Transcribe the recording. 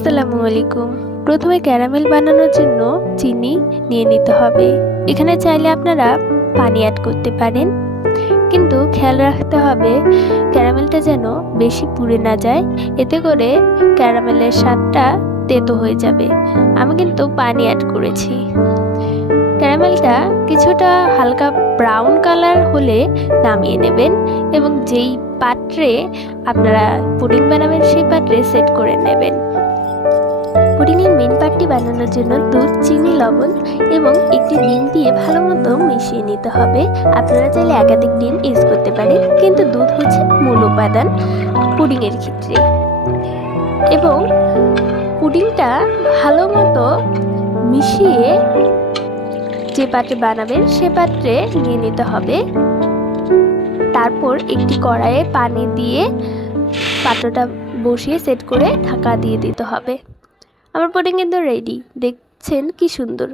আসসালামু আলাইকুম। প্রথমে ক্যারামেল বানানোর জন্য চিনি নিয়ে নিতে হবে। এখানে চাইলে আপনারা পানি অ্যাড করতে পারেন, কিন্তু খেয়াল রাখতে হবে ক্যারামেলটা যেন বেশি পুড়ে না যায়, এতে করে ক্যারামেলের স্বাদটা তেতো হয়ে যাবে। আমি কিন্তু পানি অ্যাড করেছি। ক্যারামেলটা কিছুটা হালকা ব্রাউন কালার হলে নামিয়ে নেবেন এবং যেই পাত্রে আপনারা পুডিং বানাবেন সেই পাত্রে সেট করে নেবেন। পুডিংয়ের মেন পার্টটি বানানোর জন্য দুধ, চিনি, লবণ এবং একটি ডিম দিয়ে ভালো মতো মিশিয়ে নিতে হবে। আপনারা চাইলে একাধিক ডিম ইউজ করতে পারেন, কিন্তু দুধ হচ্ছে মূল উপাদান পুডিংয়ের ক্ষেত্রে। এবং পুডিংটা ভালো মতো মিশিয়ে যে পাত্রে বানাবেন সে পাত্রে নিয়ে নিতে হবে। তারপর একটি কড়াইয়ে পানি দিয়ে পাত্রটা বসিয়ে সেট করে ঢাকা দিয়ে দিতে হবে। আমার পুডিং কিন্তু রেডি, দেখছেন কি সুন্দর।